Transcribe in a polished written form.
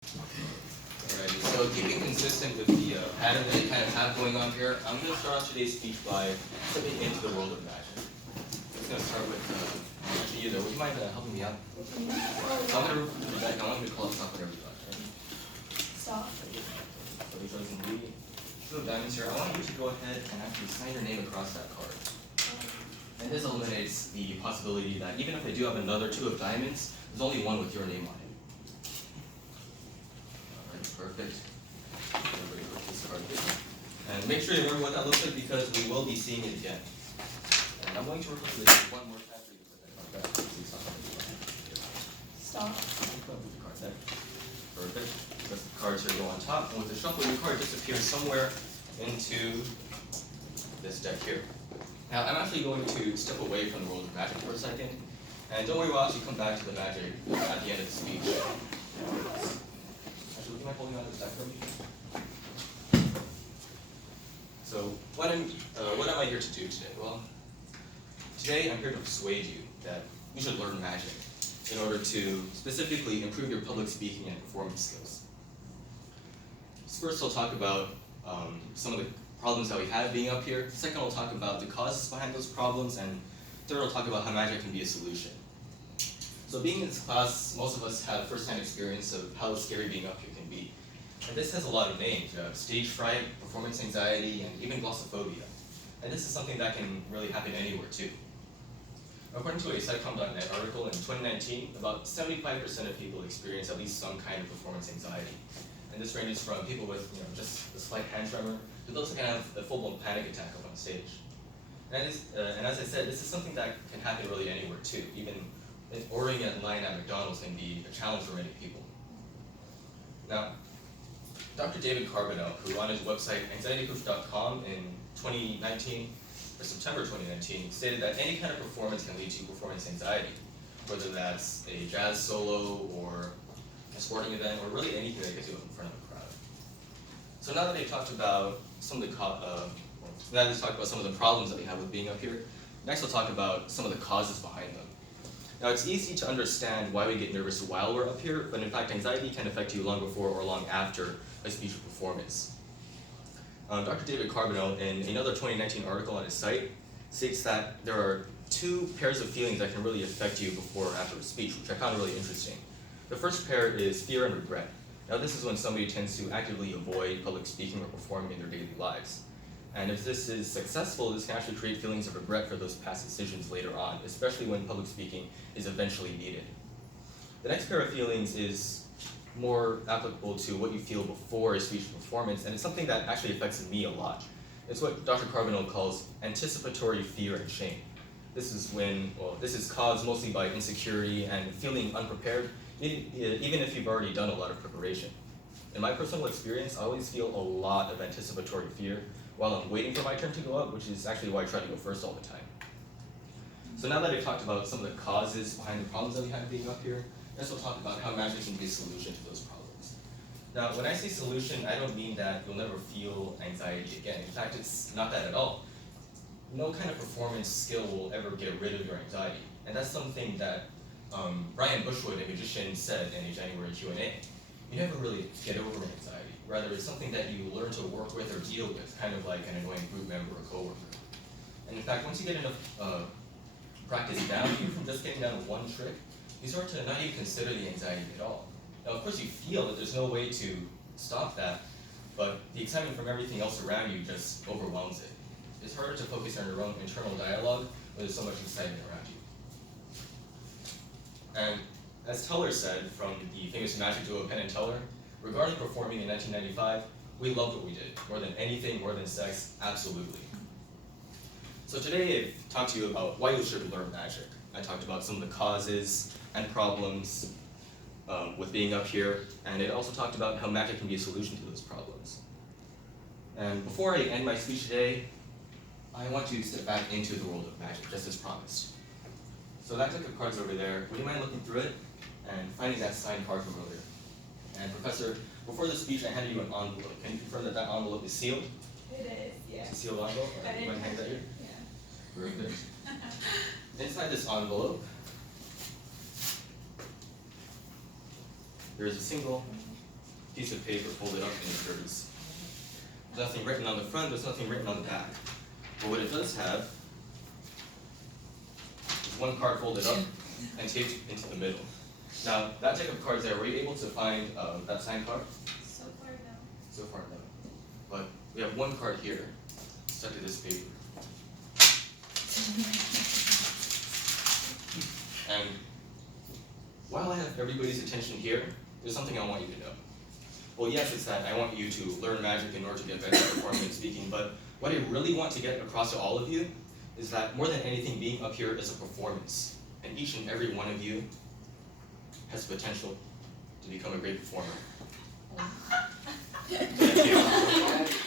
Alrighty, so keeping consistent with the pattern that we kind of have going on here, I'm going to start off today's speech by stepping into the world of magic. I'm just going to start with, actually, Yuda, would you mind helping me out? So I'm going to repeat that. I want you to call us off whenever you like. Right? Stop. So we chose some Lee. Two of diamonds here. I want you to go ahead and actually sign your name across that card. And this eliminates the possibility that even if I do have another two of diamonds, there's only one with your name on it. Perfect. Everybody put this card here. And make sure you remember what that looks like because we will be seeing it again. And I'm going to refer to this one more time for you to put that card back. Stop. Put the card there. Perfect. The cards here go on top, and with the shuffle, your card disappears somewhere into this deck here. Now, I'm actually going to step away from the world of magic for a second. And don't worry, we'll actually come back to the magic at the end of the speech. Would you mind holding on to this deck for me? So, what am I here to do today? Well, today I'm here to persuade you that you should learn magic in order to specifically improve your public speaking and performance skills. So first, I'll talk about some of the problems that we have being up here. Second, I'll talk about the causes behind those problems, and third, I'll talk about how magic can be a solution. So being in this class, most of us have first-hand experience of how scary being up here can be. And this has a lot of names. You have stage fright, performance anxiety, and even glossophobia. And this is something that can really happen anywhere too. According to a Psychom.net article in 2019, about 75% of people experience at least some kind of performance anxiety. And this ranges from people with just a slight hand tremor to those who can have a full-blown panic attack up on stage. And as I said, this is something that can happen really anywhere too. Even ordering a line at McDonald's can be a challenge for many people. Now, Dr. David Carbonell, who on his website anxietycoach.com in 2019, or September 2019, stated that any kind of performance can lead to performance anxiety, whether that's a jazz solo or a sporting event, or really anything that gets you up in front of a crowd. So now that I've talked about some of the problems that we have with being up here, next I'll talk about some of the causes behind them. Now, it's easy to understand why we get nervous while we're up here, but in fact, anxiety can affect you long before or long after a speech or performance. Dr. David Carbonell, in another 2019 article on his site, states that there are two pairs of feelings that can really affect you before or after a speech, which I found really interesting. The first pair is fear and regret. Now, this is when somebody tends to actively avoid public speaking or performing in their daily lives. And if this is successful, this can actually create feelings of regret for those past decisions later on, especially when public speaking is eventually needed. The next pair of feelings is more applicable to what you feel before a speech performance, and it's something that actually affects me a lot. It's what Dr. Carbonell calls anticipatory fear and shame. This is caused mostly by insecurity and feeling unprepared, even if you've already done a lot of preparation. In my personal experience, I always feel a lot of anticipatory fear while I'm waiting for my turn to go up, which is actually why I try to go first all the time. So now that I've talked about some of the causes behind the problems that we have being up here, let's talk about how magic can be a solution to those problems. Now, when I say solution, I don't mean that you'll never feel anxiety again. In fact, it's not that at all. No kind of performance skill will ever get rid of your anxiety. And that's something that Brian Bushwood, a magician, said in a January Q&A. You never really get over anxiety. Rather, it's something that you learn to work with or deal with, kind of like an annoying group member or coworker. And in fact, once you get enough practice down, even from just getting down to one trick, you start to not even consider the anxiety at all. Now, of course, you feel that there's no way to stop that, but the excitement from everything else around you just overwhelms it. It's harder to focus on your own internal dialogue when there's so much excitement around you. And as Teller said from the famous magic duo Penn and Teller, regarding performing in 1995, we loved what we did. More than anything, more than sex, absolutely. So today I've talked to you about why you should learn magic. I talked about some of the causes and problems with being up here, and it also talked about how magic can be a solution to those problems. And before I end my speech today, I want to step back into the world of magic, just as promised. So that deck of cards over there, would you mind looking through it and finding that signed card from earlier? And Professor, before the speech, I handed you an envelope. Can you confirm that that envelope is sealed? It is, yeah. It's a sealed envelope? I didn't hand that here? Yeah. Very good. Inside this envelope, there is a single piece of paper folded up in curves. There's nothing written on the front, there's nothing written on the back. But what it does have is one card folded up and taped into the middle. Now, that type of cards there, were you able to find that signed card? So far, no. So far, no. But we have one card here, stuck to this paper. And while I have everybody's attention here, there's something I want you to know. Well, yes, it's that I want you to learn magic in order to get better at performing and speaking, but what I really want to get across to all of you is that more than anything, being up here is a performance. And each and every one of you has the potential to become a great performer. Thank you.